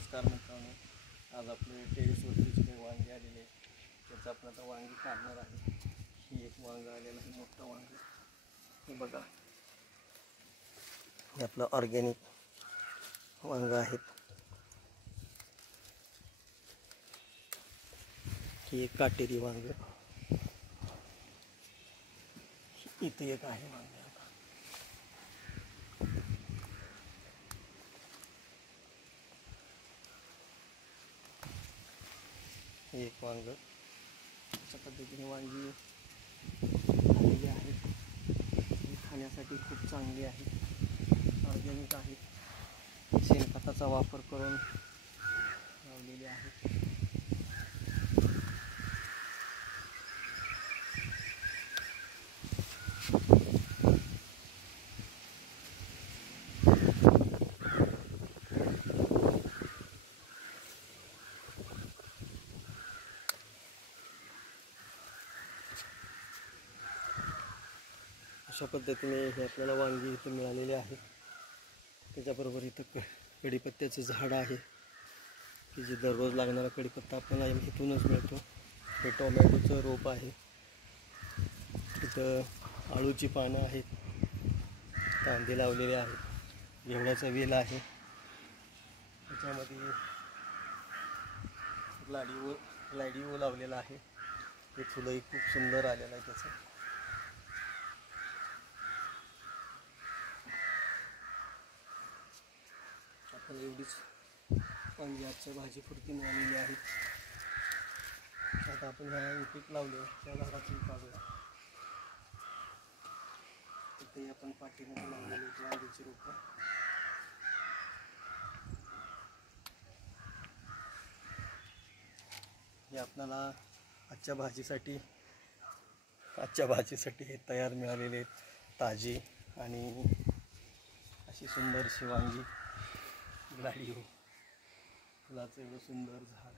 नमस्कार मित्रांनो, आज आपले टेरेसवरती जे काही वांगे आलेले आहेत त्याचं आपण आता वांगी काढणार आहे. ही एक वांग आलेलं आहे, मोठं वांग. हे बघा, हे आपलं ऑर्गॅनिक वांग आहेत. ही एक काटेरी वांग, इथे एक आहे वांग. हे एक वांग अशा पद्धतीने वांगी आलेली आहेत. ही खाण्यासाठी खूप चांगली आहेत, ऑर्गॅनिक आहेत, शेणखताचा वापर करून लावलेली आहेत. अशा पद्धतीने हे आपल्याला वांगी इथं मिळालेले आहेत. त्याच्याबरोबर इथं कढीपत्त्याचं झाड आहे की जे दररोज लागणारा कढीपत्ता आपल्याला इथूनच मिळतो. हे टोमॅटोचं रोप आहे. इथं आळूची पानं आहेत, कांदे लावलेले आहेत, घेवड्याचा वेल आहे. त्याच्यामध्ये लाडीव लावलेला आहे. हे फुलंही खूप सुंदर आलेलं आहे त्याचं. आपण एवढीच वांगी आजच्या भाजीपुरती मिळालेली आहेत. आता आपण ह्या पीक लावले त्या झाडाची काढूया. तिथे आपण पाठीमध्ये लावलेली वांगीची रोपं. हे आपल्याला आजच्या भाजीसाठी हे तयार मिळालेले आहेत, ताजी आणि अशी सुंदरशी वांगी. लाडीव फुलाचं एवढं सुंदर झाड.